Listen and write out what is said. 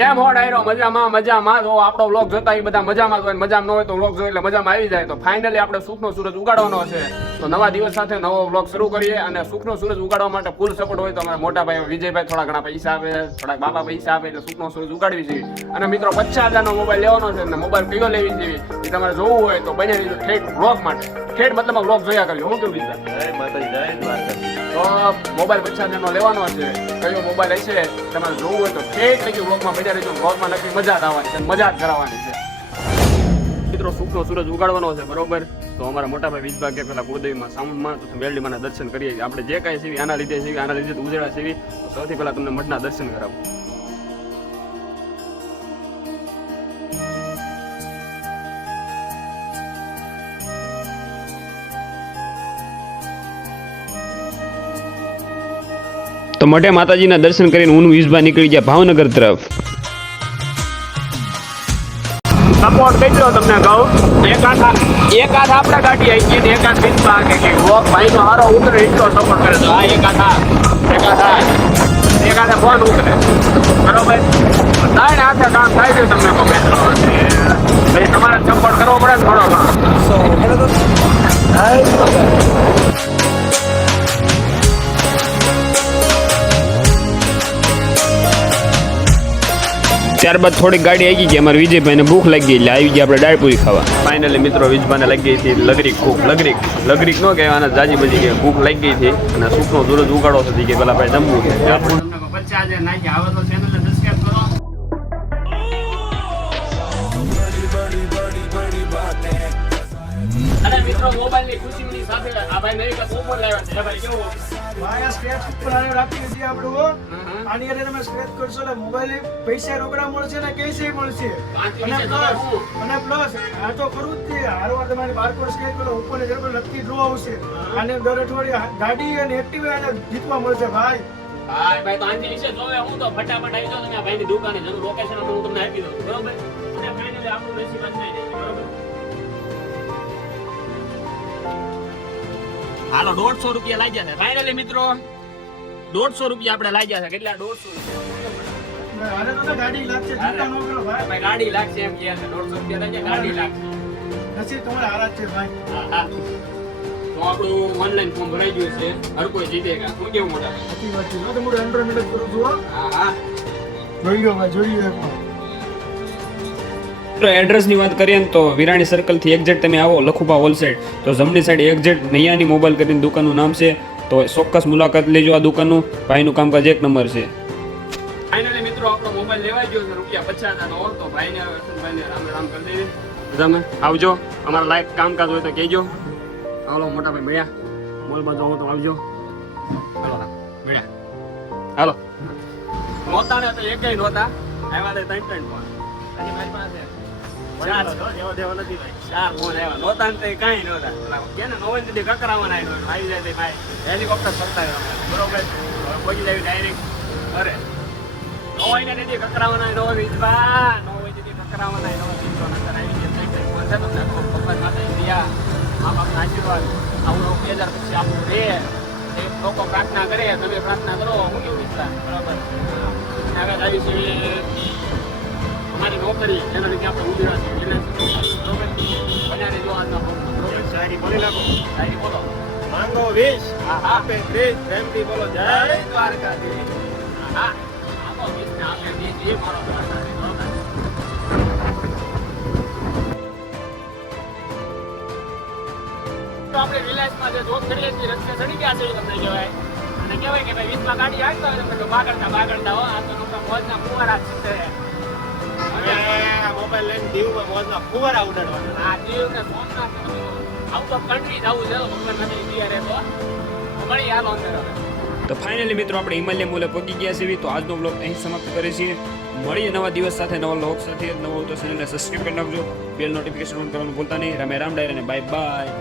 કેમ હો ડાયરો મજામાં તો આપણો વ્લોગ જોતા એ બધા મજામાં હોય, મજામાં ન હોય તો વ્લોગ જોઈ એટલે મજામાં આવી જાય. તો ફાઇનલી આપણે સુખનો સૂરજ ઉગાડવાનો છે. તો નવા દિવસ સાથે નવો વ્લોગ શરૂ કરીએ. અને સુખનો સૂરજ ઉગાડવા માટે ફૂલ સપોર્ટ હોય તો અમારા મોટા ભાઈ વિજયભાઈ થોડા ઘણા પૈસા આપે, થોડા બાપા પૈસા આપે એટલે સુખનો સૂરજ ઉગાડવી છે. અને મિત્રો 50,000 નો મોબાઈલ લેવાનો છે અને મોબાઈલ કયો લેવી છે એ તમારે જોવું હોય તો બને રહીજો ઠેઠ વ્લોગ માટે. ઠેઠ મતલબ વ્લોગ જોયા કરજો. હું કેવું વિચાર તો મોબાઈલ 50,000 નો લેવાનો છે. કયો મોબાઈલ હશે તમારે જોવું હોય તો ઠેઠ લઈ વ્લોગમાં બજા રહેજો. વ્લોગમાં નક્કી મજા જ આવવાની છે, મજા જ કરાવવાની છે. મિત્રો સુખનો સૂરજ ઉગાડવાનો છે બરોબર. તો અમારા મોટા ભાઈ વીજભાગ કે પેલા કુળદેવીમાં સાઉન્ડમાં તો મેલડીમાંના દર્શન કરીએ. આપણે જે કાંઈ સીવી આના લીધે ઉજળા સીવી. તો સૌથી પહેલા તમને મઠના દર્શન કરાવું. તો મઢે માતાજીના દર્શન કરીને હું વીજભા નીકળી ગયા ભાવનગર તરફ. સપોર્ટ કરી દો તમને કહું. એક હાથ આપણે ગાડી આવી ગઈ, એક હાથ વીજભા કે વોક ભાઈ નો હારો ઉતરે એટલો સપોર્ટ કરે. તો આ એક હાથે ફોન ઉતરે બરોબર. ત્રણ હાથે કામ થાય છે તમને કહું. ભાઈ તમારે સપોર્ટ કરવો પડે ને થોડો ઘણો. ત્યારબાદ થોડીક ગાડી આવી ગઈ અમારે વિજયભાઈને ભૂખ લાગી એટલે આવી ગયા આપણે દાળપુરી ખાવા. ફાઇનલી મિત્રો વિજભાને લાગી ગઈ હતી લગરીક ભૂખ. લગરીક ન કહેવાના જાજી બજી કે ભૂખ લાગી ગઈ હતી અને સુખનો સૂરજ ઉગાડો થતી કે પેલા ભાઈ જમવું છે. અને મિત્રો મોબાઈલની ખુશીની સાથે આ ભાઈ નવી ઓપન લાવ્યા છે. ભાઈ કેવું માયા સ્ક્રેચ ઉપર આને રાખી દીધી આપણું. આની અંદર તમે સ્ક્રેચ કરશો એટલે મોબાઈલ પૈસા રોકડા મળશે ને કેસે મળશે. અને પ્લસ આ તો ખરું જ છે. હારવાર તમારે બારકોડ સ્કેન કરો ઉપર લકી ડ્રો આવશે. આને દર અઠવાડિયે ગાડી અને એક્ટિવા અને જીતવા મળશે ભાઈ. ભાઈ તો આની વિશે જોવે હું તો ફટાફટ આવી જાવ. તમે આ ભાઈની દુકાને જનું લોકેશન હું તમને આપી દઉં બરોબર. અને ફાઇનલી આપણું નસીબ જ નહીં બરોબર. હાલો 150 રૂપિયા લાગ્યા છે ફાઇનલી મિત્રો. 150 રૂપિયા આપણે લાગ્યા છે. કેટલા 150 રૂપિયા? આને તો ગાડી લાગશે, ચિંતા ન કરો ભાઈ. ગાડી લાગશે એમ કહે છે. 150 રૂપિયા લાગ્યા ગાડી લાગશે. નસીબ તમારે હારા છે ભાઈ. હા તો આપણું ઓનલાઈન ફોર્મ ભરાઈ ગયું છે. હર કોઈ જીતેગા. શું કેવું મોટા? સાચી વાત છે. તો હું એન્ડ્રોઇડ મેનેજ કરું છું. હા જોઈ લો ભાઈ, જોઈ લો એકવાર. એડ્રેસની વાત કરીએ ને તો વિરાણી સર્કલથી એક્ઝેક્ટ તમે આવો લખુપા હોલસેલ તો જમણી સાઈડ એક્ઝેક્ટ નૈયાની મોબાઈલ કરીને દુકાનનું નામ છે. તો ચોક્કસ મુલાકાત લેજો આ દુકાનનું. ભાઈનું કામકાજ એક નંબર છે. ફાઇનલી મિત્રો આપણો મોબાઈલ લેવાઈ ગયો છે રૂપિયા 50,000 નો. તો ભાઈને રામ કરી દઈએ. તમે આવજો, અમારા લાઈક કામકાજ હોય તો કહેજો. હાલો મોટા ભાઈ મળ્યા મોલમાં જાઓ તો આવજો. હાલો મળ્યા. હાલો નહોતા ને તો એક નહોતા આવ્યા તો 3 ફોન હજી મારી પાસે 4 ફોન આવ્યા. નહોતા ને કાંઈ નહોતા કે ને 9 સુધી કકરાવાના આવી જાય તે ભાઈ હેલિકોપ્ટર ફરતા બરોબર. પહોંચી જાય ડાયરેક્ટ અરે 9 ને નથી કકરાવાના 9 વીજબા 9 સુધી કકરાવાના 9 વીજબા નંતર આવી ગયા. તમને પપ્પા માતા ઇન્ડિયા આપ આપના આશીર્વાદ આવું 2000 પછી આપણું રે લોકો પ્રાર્થના કરે. તમે પ્રાર્થના કરો. હું કેવું વિચાર બરાબર. આગળ આવી છે અમારી નોકરી એના લીધે આપણે ઉજળા છીએ બરોબર. બનાવી જો આજના બરોબર. શાયરી બોલી નાખો. શાયરી બોલો. માંગો 20 આપે 30 પ્રેમથી બોલો જય દ્વારકાધીશ. હા આપો 20 ને આપે 30 એ મારો દ્વારકાધીશ બરોબર. તો આપણે રિલાયન્સમાં જે જોબ કરીએ છીએ રસ્તે ચડી ગયા છે તમને કહેવાય. અને કહેવાય કે ભાઈ 20 માં ગાડી આવતા હોય તમને બાગડતા હો. આ તો લોકો મોજના ફુવારા છે. મોબાઈલ લઈને દીવમાં મોજના ફુવારા ઉડાડવાના. આ દીવ ને સોમનાથ આઉટ ઓફ કન્ટ્રી જવું છે ભગવાન નથી તૈયાર તો મળી હાલો અંદર. તો ફાઇનલી મિત્રો આપણે હિમાલય મોલે પહોંચી ગયા છીએ. તો આજનો બ્લોગ અહીં સમાપ્ત કરીએ છીએ. મળીએ નવા દિવસ સાથે, નવા બ્લોગ સાથે. નવો તો ચેનલને સબસ્ક્રાઈબ કરી નાખજો. બેલ નોટિફિકેશન ઓન કરવાનું ભૂલતા નહીં. રામે રામ ડાયર અને બાય બાય.